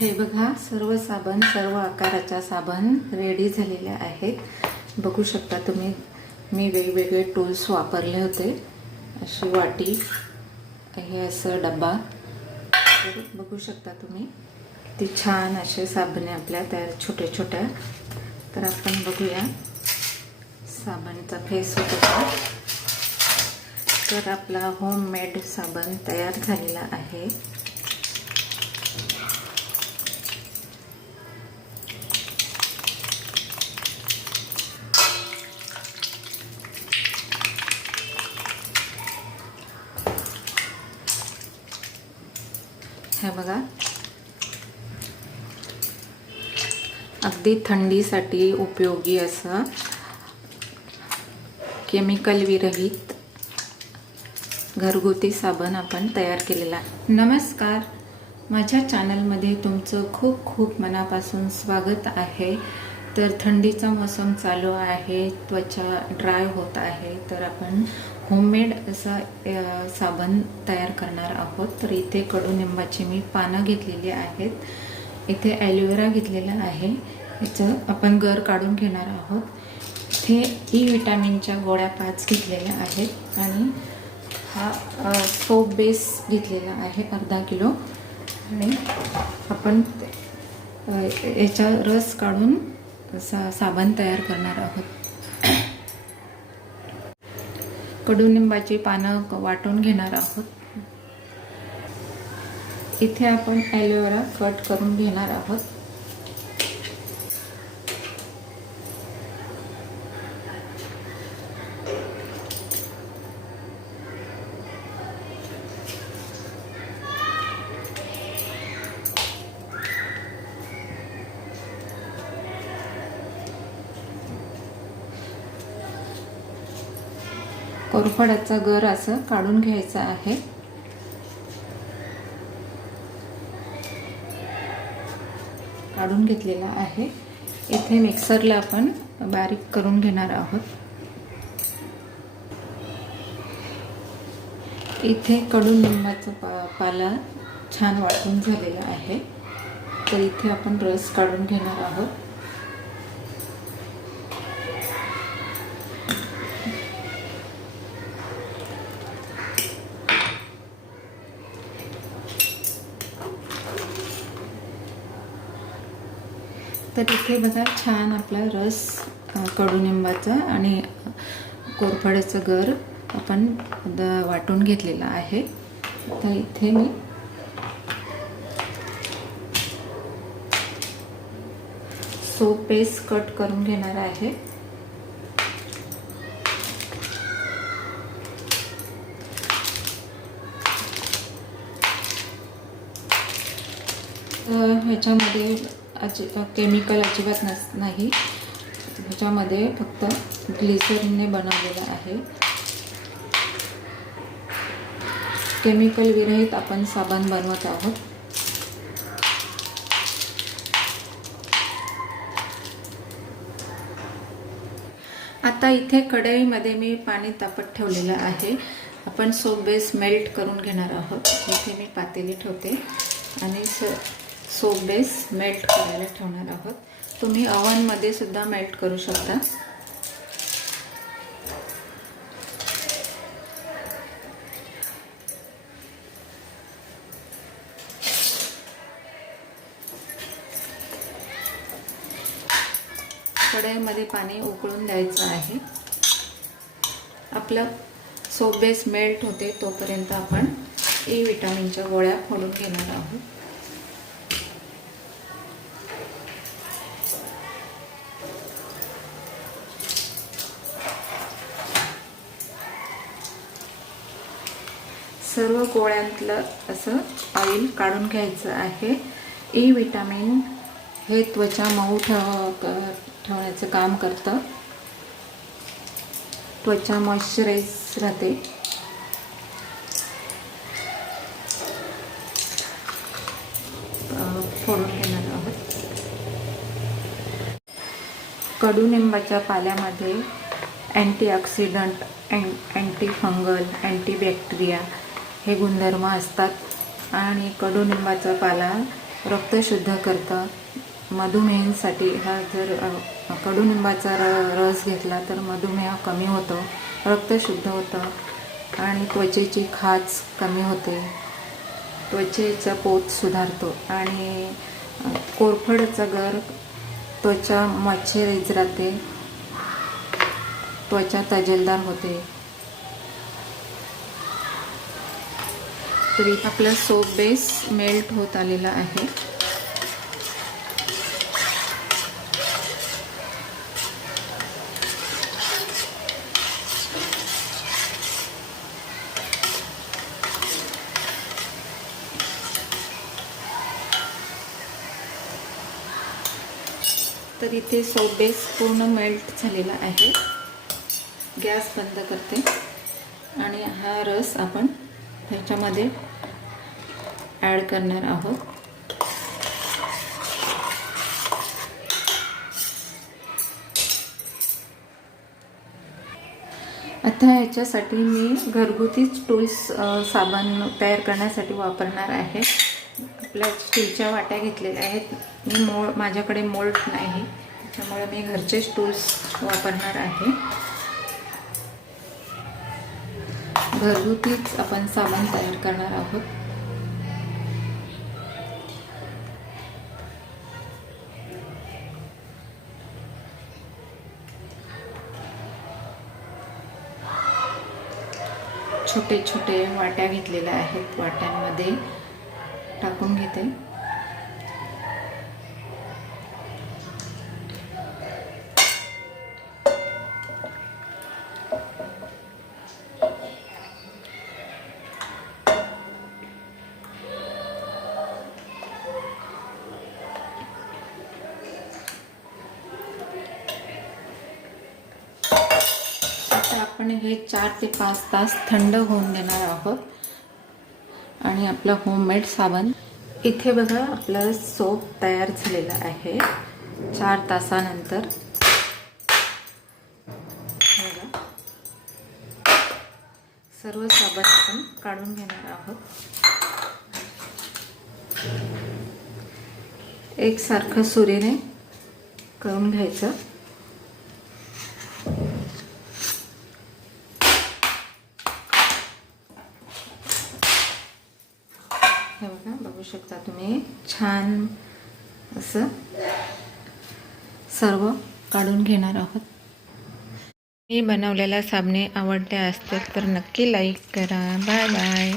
हे बघा, सर्व साबण, सर्व आकाराच्या साबण रेडी झालेले आहेत। बघू शकता तुम्ही, मी वेगवेगळे टूल्स वापरले होते। अशी वाटी, हे असं डब्बा, बघू शकता तुम्ही किती छान असे साबणे आपल्या तयार, छोट्या छोट्या। तर आपण बघूया साबणचा फेस होता। तर आपला होममेड साबण तयार झालेला आहे। हे बघा, अगदी थंडीसाठी उपयोगी असं केमिकल विरहित घरगुती साबण आपण तयार केलेला आहे। नमस्कार, माझ्या चॅनलमध्ये तुमचं खूप खूप मनापासून स्वागत आहे। तर थंडीचा मोसम चालू आहे, त्वचा ड्राय होत आहे, तर आपण होममेड असा साबण तयार करणार आहोत। तर इथे कडुनिंबाची मी पानं घेतलेली आहेत, इथे ॲलोवेरा घेतलेला आहे, याचं आपण गर काढून घेणार आहोत। इथे ई विटॅमिनच्या गोळ्या 5 घेतलेल्या आहेत आणि हा सोप बेस घेतलेला आहे अर्धा किलो। आणि आपण याचा रस काढून साबण तयार करणार आहोत। कडुनिंबाची पानं वाटून घेणार आहोत। इथे आपण ॲलोवेरा कट करून घेणार आहोत। कोरफडाचा गर असं काढून घ्यायचा आहे। काढून घेतलेला आहे। इथे मिक्सरला आपण बारीक करून घेणार आहोत। इथे कडुनिंबाचा पाला छान वाटून झालेला आहे, तर इथे आपण रस काढून घेणार आहोत। तर इथे बघा, छान आपला रस कडुनिंबाचा आणि कोरफडाचा गर आपण वाटून घेतलेला आहे। तर इथे मी सोप बेस कट करून घेणार आहे। ह्याच्यामध्ये केमिकल अजिबात नाही, ह्याच्यामध्ये फक्त ग्लिसरीनने बनवलेलं आहे। केमिकल विरहित आपण साबण बनवत आहोत। आता इथे कढईमध्ये मी पाणी तापत ठेवलेलं आहे। आपण सोप बेस मेल्ट करून घेणार आहोत। इथे मी पातेली ठेवते आणि सोप बेस मेल्ट करायला ठेवणार आहोत। तुम्ही ओव्हनमध्ये सुद्धा मेल्ट करू शकता। कढईमध्ये पाणी उकळून द्यायचं आहे। आपलं सोप बेस मेल्ट होते तोपर्यंत आपण ई विटॅमिनच्या गोळ्या फोडून घेणार आहोत। सर्व गोळ्यांतलं असं ऑइल काढून घ्यायचं आहे। ई विटॅमिन हे त्वचा मऊ ठेवण्याचं काम करतं, त्वचा मॉइश्चराइज राहते। फोडून घेणार आहोत। कडुनिंबाच्या पाल्यामध्ये अँटीऑक्सिडंट, अँटी फंगल, अँटीबॅक्टेरिया हे गुणधर्म असतात आणि कडुनिंबाचा पाला रक्त शुद्ध करतं. मधुमेहासाठी हा जर कडुनिंबाचा रस घेतला तर मधुमेह कमी होतो, रक्त शुद्ध होतं आणि त्वचेची खाज कमी होते, त्वचेचा पोत सुधारतो आणि कोरफडचा गर त्वचा मॉइश्चराइज राहते, त्वचा तजेलदार होते. तरी आपला सोप बेस मेल्ट होत आलेला आहे. तर इथे सोप बेस पूर्ण मेल्ट झालेला आहे. गॅस बंद करते आणि हा रस आपण ह्याच्यामध्ये ॲड करणार आहोत. आता ह्याच्यासाठी मी घरगुतीच टूल्स साबण तयार करण्यासाठी वापरणार आहे. आपल्या स्टीलच्या वाट्या घेतलेल्या आहेत. मी माझ्याकडे मोल्ड नाही, त्यामुळे मी घरचेच टूल्स वापरणार आहे. घरगुतीच आपण साबण तयार करणार आहोत. छोटे छोटे वाट्या घेतलेल्या आहेत, वाट्यांमध्ये टाकून घेते. आपण हे 4 ते 5 तास थंड होऊन देणार आहोत आणि आपला होममेड साबण इथे बघा, आपला सोप तयार झालेला आहे 4 तासानंतर. सर्व साबण आपण काढून घेणार आहोत. एकसारखं सुरीने करून घ्यायचं. हे बघा, बघू शकता तुम्ही, छान असं सर्व काढून घेणार आहोत. मी बनवलेल्या साबणे आवडल्या असतील तर नक्की लाईक करा. Bye bye.